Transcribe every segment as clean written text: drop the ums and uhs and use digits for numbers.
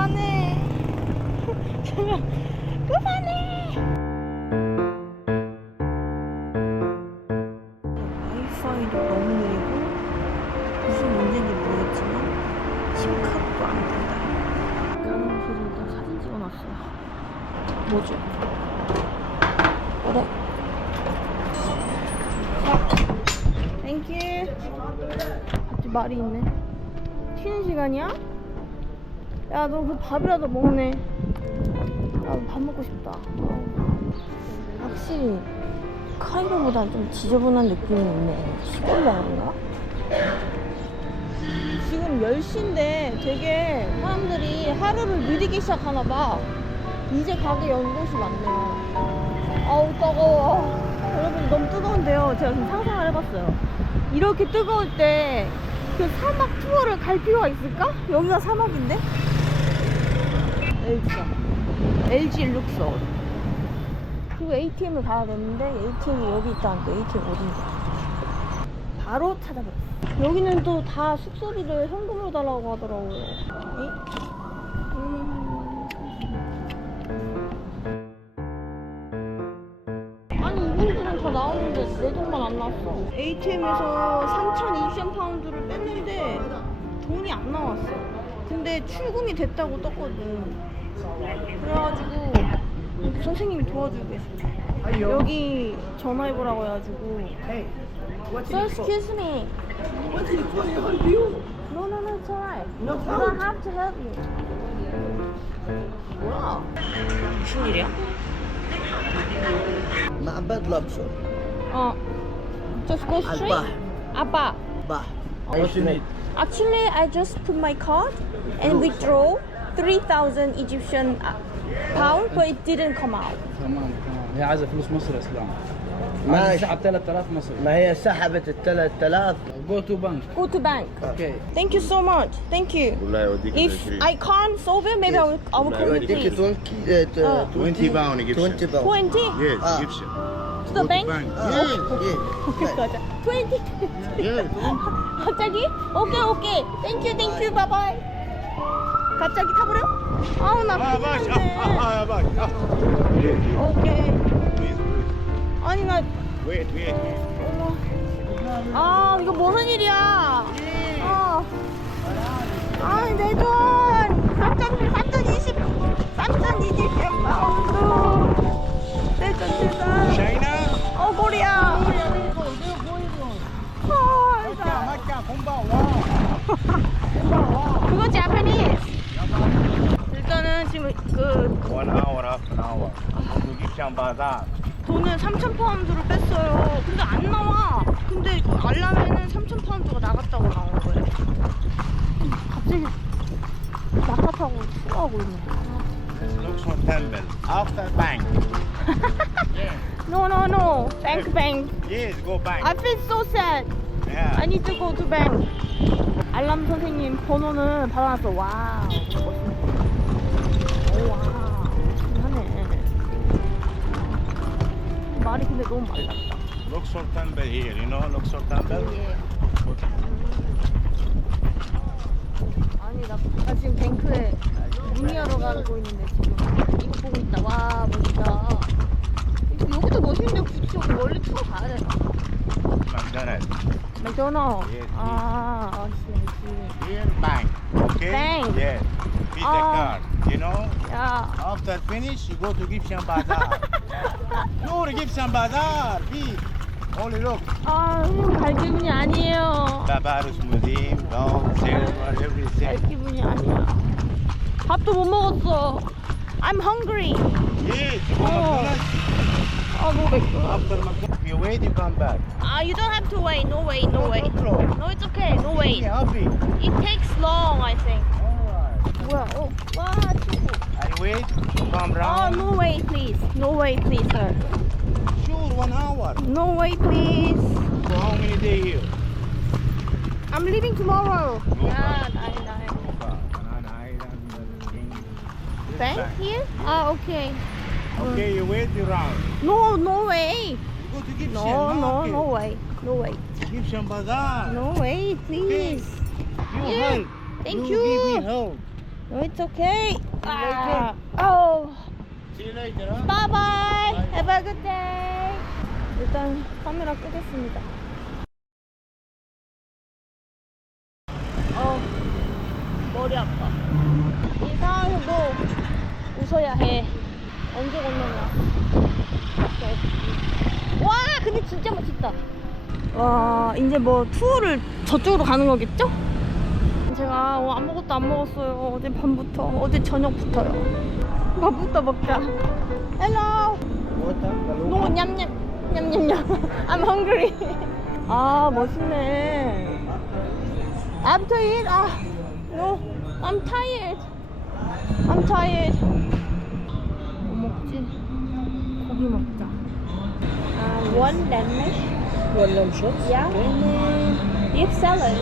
그만해. 제발 그만해. 와이파이도 너무 느리고 무슨 문제인지 모르겠지만 심카도 안 된다. 가는 곳에서 일단 사진 찍어놨어요. 뭐지? 그래. 땡큐. 갑자기 말이 있네. 쉬는 시간이야? 야, 너 그 밥이라도 먹네. 나도 밥 먹고 싶다. 확실히 카이로보다 좀 지저분한 느낌이 있네. 시골이라 그런가? 지금 10시인데 되게 사람들이 하루를 느리게 시작하나봐. 이제 가게 연 곳이 많네요. 아우 뜨거워. 여러분 너무 뜨거운데요. 제가 지금 상상을 해봤어요. 이렇게 뜨거울 때 그 사막 투어를 갈 필요가 있을까? 여기가 사막인데? LG 룩소. 그리고 ATM을 가야 되는데 ATM이 여기 있다는데 ATM 어딘데? 바로 찾아봤어. 여기는 또 다 숙소비를 현금으로 달라고 하더라고요. 아니 이분들은 다 나오는데 내 돈만 안 나왔어. ATM에서 3,000 이지션 파운드를 뺐는데 돈이 안 나왔어. 근데 출금이 됐다고 떴거든. 그래가지고 선생님이 도와주고 계세요. 여기 전화해보라고 해가지고. So excuse me. No, it's alright. I don't have to help you. 뭐야? 무슨 일이야? معبد لابسو Just go straight? البحر 아빠. بحر What you need? Actually, I just put my card and withdraw 3,000 Egyptian pound, but it didn't come out. تمام هي عايزه فلوس مصر يا اسلام. ماشي. عايزه تسحب 3000 مصري. ما هي سحبت ال 3000 Go to bank. Go to bank. Okay. Thank you so much. Thank you. والله يوديك If I can't solve it, maybe I will call you يوديك please. 20 pound Egyptian. 20 باوند 20 Yes, Ah. Egyptian. to the bank? Yes. 가자. 20. Yes. 갑자기? 오케이. Thank you. Bye. 갑자기 타버려? 아우 나 아, 바ş. 피곤한데. 아, 바ş. 오케이. Please. 아니 나 Wait. 아 이거 무슨 일이야? 아니 내 돈 3,020 파운드. 내 돈 제발. China. 코리아. 그거 자파니스. 일단은 지금 그 1 hour, half an hour. To Egyptian bazaar. 돈을 3,000파운드를 뺐어요. 근데 안 나와. 근데 그 알람에는 3,000파운드가 나갔다고 나온 거예요. 갑자기 낙타 타고 추워하고 있네. Looks for temple. After bank. No. Bank. Yes, go bank. I feel so sad. Yeah. I need to go to bank. 알람 선생님 번호는 받아놨어. 와우. 오, 와우. 하네. 말이 근데 너무 말랐다. Luxor temple here. You know Luxor temple? 예. 아니 나 지금 뱅크에 문의하러 가고 있는데 지금 이거 보고 있다. 와 멋있다. 여기도 멋있는데 굳이 여기 멀리 투어 가야 되나? McDonald's. 맥도날드. Yes, 아, 아씨. Here, bank. Okay? Bank. Yes. With the Ah. card. You know? 야. After finish, you go to Egyptian bazaar. No, Egyptian bazaar. Big. Only look. 아, 갈 기분이 아니에요. Barbaros Museum, dog, silver, everything. 갈 기분이 아니야. 밥도 못 먹었어. I'm hungry. Yes, you go McDonald's. 아, 뭐 맥주. After McDonald's, you wait, you come back. 아, you don't have to wait. No wait. No, it's okay. No wait. Be happy. It takes long, I think. Alright. 뭐야? 와, 친구. I wait, you come Oh, round. no wait, please. No wait, please, sir. Sure, 1 hour. No wait, please. So how many days here? I'm leaving tomorrow. Go 야, back. 나이. Banana Island, This Bank here? Ah, okay. Okay, you wait, you round. No way. You go to Egyptian No market. way. Egyptian bazaar. No way, please. You Yeah. help. Thank you. you. Give me help. No, it's okay. Oh. See you later, huh? Bye bye. Have a good day. 일단 카메라 끄겠습니다. 머리 아파. 이 상황에도 웃어야 해. 언제 건너냐. 와, 근데 진짜 멋있다. 와, 이제 뭐 투어를 저쪽으로 가는 거겠죠? 제가 아무것도 안 먹었어요. 어제 밤부터, 어제 저녁부터요. 밥부터 먹자. Hello. 너 냠냠 냠냠냠. I'm hungry. 아, 멋있네. After it, no, I'm tired. I'm tired. 뭐 먹지? 고기 먹자. One lamb. One lamb chops. Yeah. Okay. And then beef salad.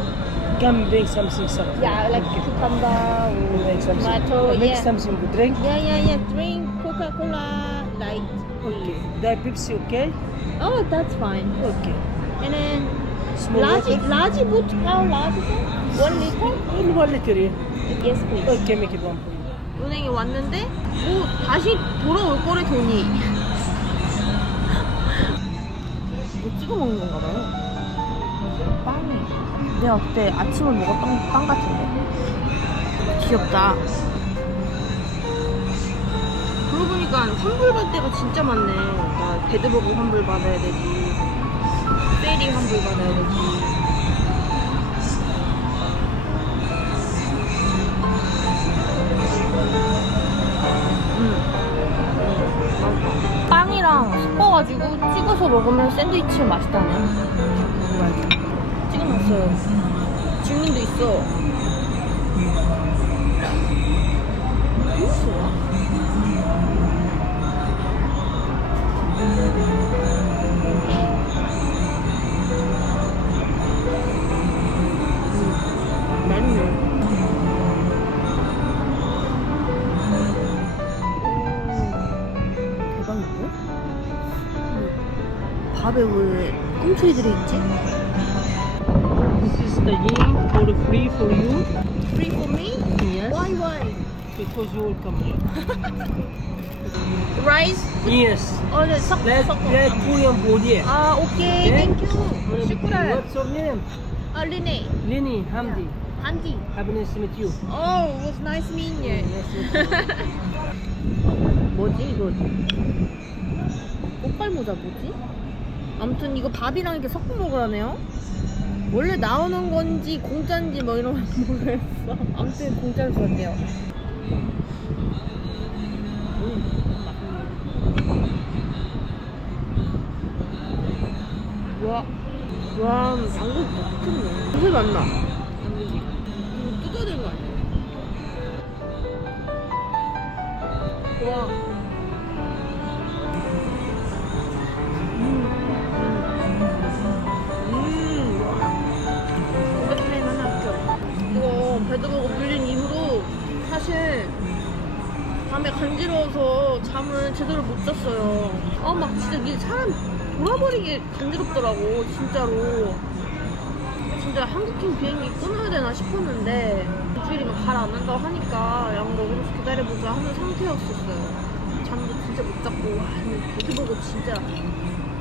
Can make something salad. Yeah, like cucumber Make or something. tomato. Make Yeah. something to drink. Yeah. Drink Coca-Cola light. Okay. The Pepsi, okay? Oh, that's fine. Okay. And then Small large water. boot. How large is it? 1 liter? In 1 liter, yeah. Yes, please. Okay, make it one for you. 은행에 왔는데 뭐 다시 돌아올 거래 돈이. 뭐 찍어 먹는 건가 봐요. 빵이. 내가 그때 아침을 먹었던 빵 같은데. 귀엽다. 그러고 보니까 환불 받을 때가 진짜 많네. 나 배드버거 환불 받아야 되지. 페리 환불 받아야 되지. 빵이랑 섞어가지고 찍어서 먹으면 샌드위치 맛있다네. 찍어놨어요. 증민도 있어. 대박인데? 밥에 왜 꽁초이 들어있지? This is the game for free for you. Free for me? Yes. Why? Because you will come here. Rice? Yes. 어, 네, Let's get Korean food here. 아, 오케이. Okay. 땡큐. 슈크란. What's your name? 리네. Lini Hamdi. 한디. Have a nice to meet you. Oh, it was nice meeting you. Nice to meet you. 뭐지 이거? 꽃갈 모자 뭐지? 아무튼 이거 밥이랑 이렇게 섞어 먹으라네요. 원래 나오는 건지 공짜인지 뭐 이런 거 모르겠어. 아무튼 공짜로 줬대요. 와, 방금 맛있네. 무슨 맛나? 이거 뜯어야 되는 거 아니야? 와. 이거 배드버거 물린 이후로 사실 밤에 간지러워서 잠을 제대로 못 잤어요. 막 진짜 이게 사람 돌아버리게 간지럽더라고 진짜로. 진짜 한국행 비행기 끊어야 되나 싶었는데 일주일이 막 가라앉는다고 하니까 양 먹으면서 기다려보자 하는 상태였었어요. 잠도 진짜 못 잤고. 근데 배드버거 진짜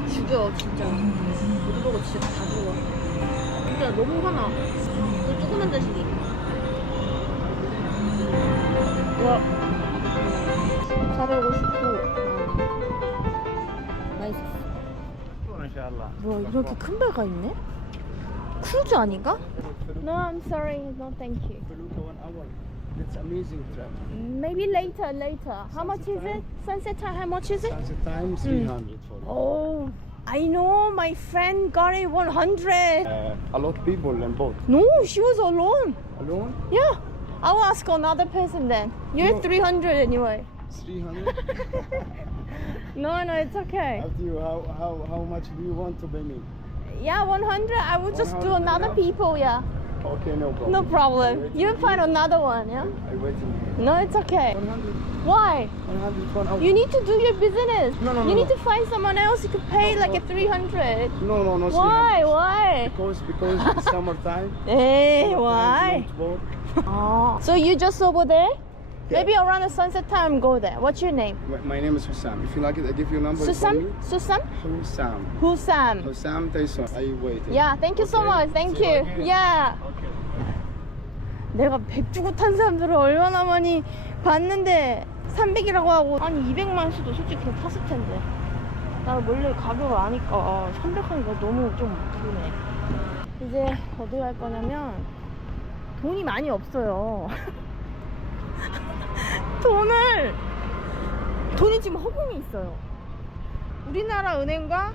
죽여 진짜. 배드버거 진짜 다 죽어. 진짜 너무 화나. 그 조그만 자식이. 와. 459. 맛있었어. إن شاء الله. 뭐야, 이렇게 큰 배가 있네? 크루즈 아닌가? No, I'm sorry. No, thank you. That's amazing trip. Maybe later. How much is it? Sunset time, how much is it? Sunset time 300 for you. Oh, I know. My friend got it 100. A lot of people in boat. No, she was alone. Alone? Yeah. I'll ask another person then. You're No. 300 anyway. 300. No, it's okay. Up to you. How much do you want to pay me? Yeah, 100. I will just do 100, another yeah? people, yeah. Okay, no problem. No problem. You'll find another one, yeah? I'm waiting. No, it's okay. 100. Why? 100 1 hour. You need to do your business. No, You need no. to find someone else who could pay like a 300. No. Why? Why? Because it's summertime. Hey, Summertime, why? don't work. So you just over there? Maybe around the sunset time go there. What's your name? My name is Hussam. If you like it, I give you a number. Call Susam? me. Susam? Hussam. Husam. Hussam Tyson. I wait. Yeah, thank you so much. Thank you. Yeah. 내가 100 주고 탄 사람들을 얼마나 많이 봤는데 300이라고 하고 아니 200만 수도 솔직히 그냥 탔을 텐데 나 원래 가격을 아니까 300 하니까 너무 좀 그러네. 이제 어디 갈 거냐면 돈이 많이 없어요. 돈이 지금 허공에 있어요. 우리나라 은행과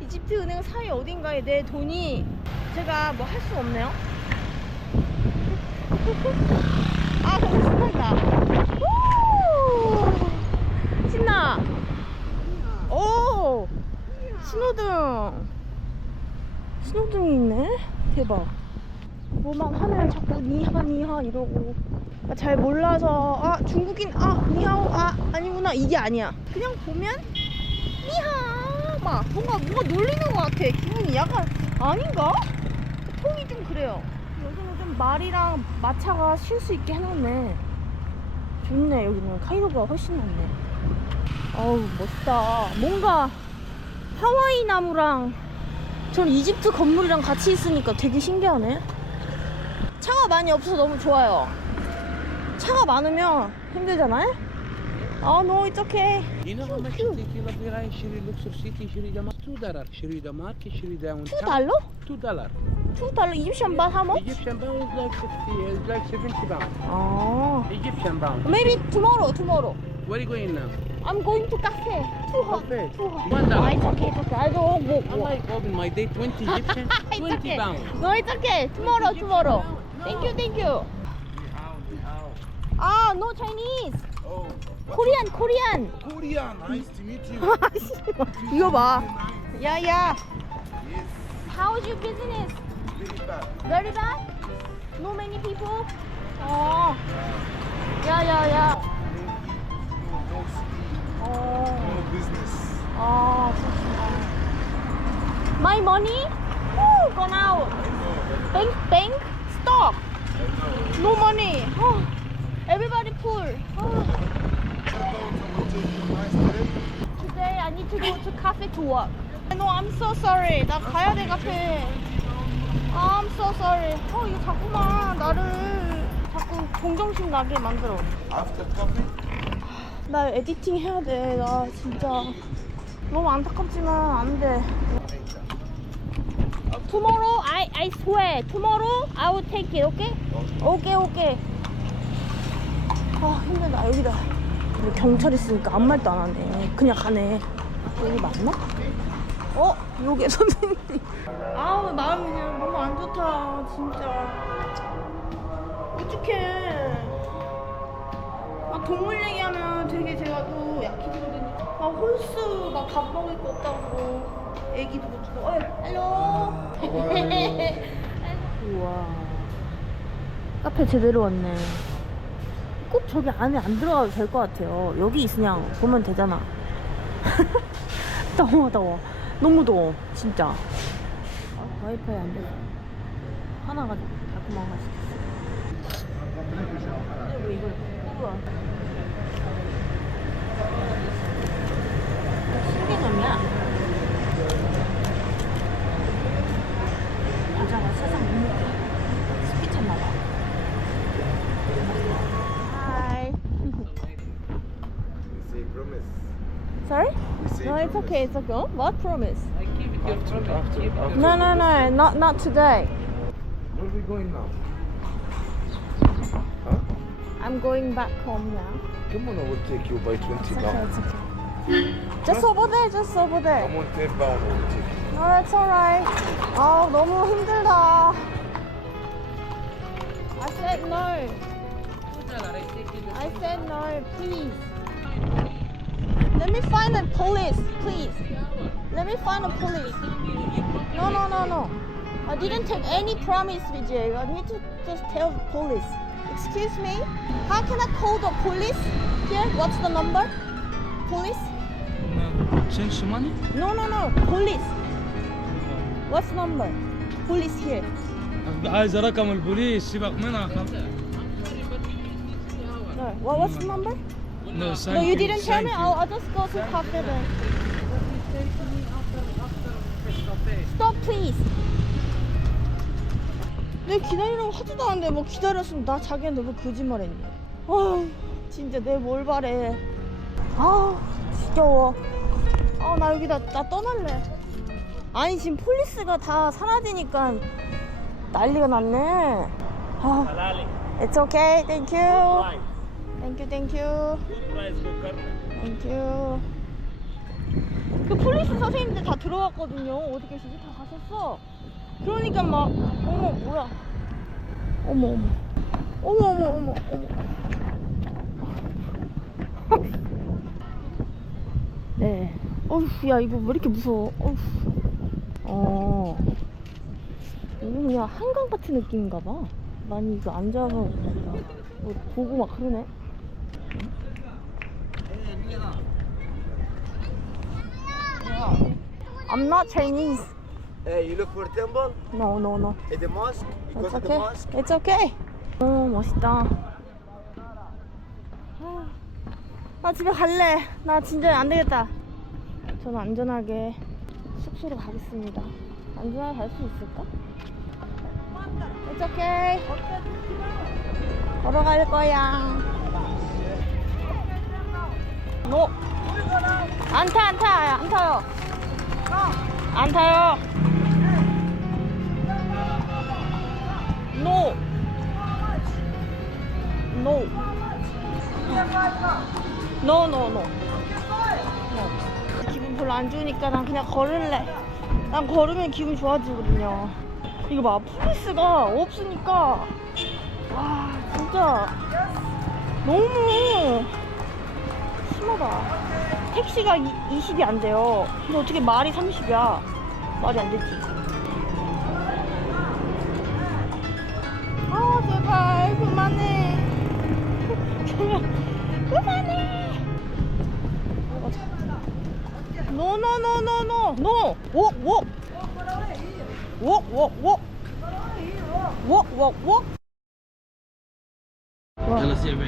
이집트 은행 사이 어딘가에 내 돈이 제가 뭐 할 수 없네요. 아 너무 신난다. 우! 신나. 오 신호등이 있네. 대박. 뭐만 하면 자꾸 니하 이러고 잘 몰라서 아 중국인 니하오 아니구나 이게 아니야. 그냥 보면 니하 막 뭔가 놀리는 것 같아. 기분이 약간 아닌가? 톤이 좀 그래요. 여기는 좀 말이랑 마차가 쉴 수 있게 해놨네. 좋네. 여기는 카이로가 훨씬 낫네. 어우 멋있다. 뭔가 하와이 나무랑 전 이집트 건물이랑 같이 있으니까 되게 신기하네. 차가 많이 없어서 너무 좋아요. 차가 많으면 힘들잖아요? no, it's okay. You know how much it takes you love your eye? Shiri Luxor City, Shiri Damat, $2. Shiri Damat, Shiri Downtown. $2? $2. $2 Egyptian baht, how much? Egyptian pound is like 50, is like 70 pounds. Oh. Egyptian pound. Maybe tomorrow. Where are you going now? I'm going to cafe. Too hot. Cafe? Too hot. $1. It's okay. I don't walk. I like open my day 20 Egyptian, It's 20 okay. pounds. No, it's okay. Tomorrow. Thank you. No Chinese. Oh, Korean. Korean. Nice to meet you. 이거 봐. Yeah. How's your business? Very bad. Very bad? No many people? Yeah. No business. 그렇구나. My money? Gone out. Bank? Stop. No money. Everybody poor. Today I need to go to cafe to work. No, I'm so sorry. 나 가야 돼 카페. I'm so sorry. 이거 자꾸만 나를 자꾸 동정심 나게 만들어. After coffee? 나 에디팅 해야 돼. 나 진짜 너무 안타깝지만 안 돼. Tomorrow, I swear, tomorrow I will take it, okay? Okay. 힘들다. 여기다. 경찰 있으니까 아무 말도 안 하네. 그냥 가네. 여기 맞나? 요게 선생님. 마음이 그냥 너무 안 좋다. 진짜. 어떡해. 동물 얘기하면 되게 제가 또 약해지거든요. 홀수 밥 먹을 거 없다고 애기도 못 주고. 헬로. 우와. 카페 제대로 왔네. 꼭 저기 안에 안 들어가도 될 것 같아요. 여기 그냥 보면 되잖아. 너무 더워. 너무 더워. 진짜. 와이파이 안 돼서 화나가지고 달콤한 거 시켰어. 왜 이걸 우와. 신개념이야. 과자가 세상 못 먹게 스피 찼나봐. Hi. We say promise. Sorry? We say No, it's okay. It's okay. What promise? I give it your promise. Give it your No, not today. Where are we going now? I'm going back home now. Come on, I will take you by 20 It's okay, pounds. it's okay. Just over there. Come on, 10 pounds, I will take you. No, that's alright. 너무 힘들다. I said no. I said no, please. Let me find the police, please. Let me find the police. No. I didn't take any promise with you. I need to just tell the police. Excuse me? How can I call the police? Here, what's the number? Police? Change some money? No. Police. What's number? Police here. عايز رقم البوليس سيبك منها What's the number? No, No, you didn't tell me. I'll just go to cafe then. Stop, please. 내 기다리라고 하지도 않는데 뭐 기다렸으면 나 자기한테 왜 거짓말했니? 아, 진짜 내 뭘 바래. 아, 지겨워. 아, 나 여기다 나 떠날래. 아니 지금 폴리스가 다 사라지니까 난리가 났네. 아, it's okay, thank you. Thank you, thank you. Thank you. 그 폴리스 선생님들 다 들어왔거든요. 어디 계시지? 다 가셨어. 그러니까 막 어머 뭐야? 어머 어머 어머 어머 어머. 네. 어휴, 야 이거 왜 이렇게 무서워? 어휴. 이거 그냥 한강 같은 느낌인가 봐. 많이 이거 앉아서 뭐 보고 막 그러네. I'm not Chinese. Hey, you look for temple? No, no, no. At the mosque? You go It's to the okay. mosque? It's okay. 멋있다. 나 집에 갈래. 나 진짜 안 되겠다. 저는 안전하게 숙소로 가겠습니다. 안전하게 갈 수 있을까? It's okay. 걸어갈 거야. No. 안 타요. 안 타요. No. No. No, no, no. 기분 별로 안 좋으니까 난 그냥 걸을래. 난 걸으면 기분 좋아지거든요. 이거 봐, 폴리스가 없으니까 와 진짜 너무 심하다. 택시가 20이 안 돼요. 근데 어떻게 말이 30이야? 말이 안 되지. 아 제발 그만해. 제발 그만해. No, no, no, no, no, no. Walk, walk. Walk, walk, walk. Walk, walk, walk.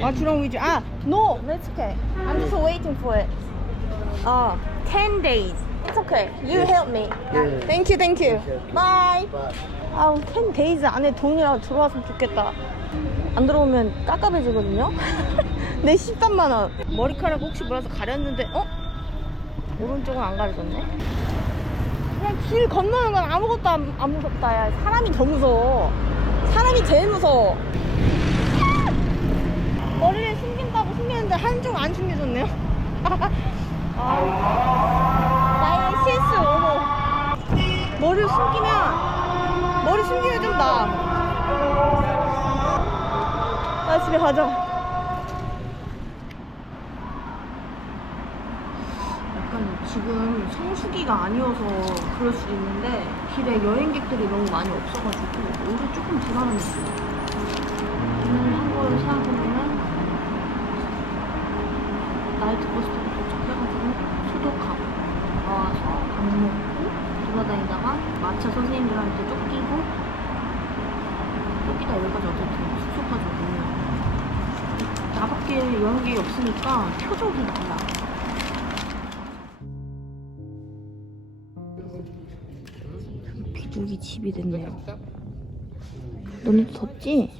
What's wrong with you? Ah, no, that's okay. I'm just waiting for it. 10 days. It's okay. You help me. Yeah. Thank you, thank you. Bye. Bye. 아우 10 days 안에 돈이라도 들어왔으면 좋겠다. 안 들어오면 깝깝해지거든요. 내 13만 원. 머리카락 혹시 몰라서 가렸는데 오른쪽은 안 가려졌네. 그냥 길 건너는 건 아무것도 안 무섭다. 야 사람이 더 무서워. 사람이 제일 무서워. 머리를 숨긴다고 숨기는데 한쪽 안 숨겨졌네요. 나의 실수. 어머. 머리 숨기면 좀 나아. 나 집에 가자. 약간 지금 성수기가 아니어서 그럴 수도 있는데 길에 여행객들이 너무 많이 없어가지고 오히려 조금 불안한 느낌. 오늘 한 걸 생각해보면 나이트 버스터로 도착해가지고 소독하고 나와서 밥 먹고 돌아다니다가 마차 선생님들한테 쫓기다 여기까지 어쨌든 숙소까지 오면 나밖에 여행객이 없으니까 표적이 달라. 비둘기 집이 됐네요. 너네도 덥지?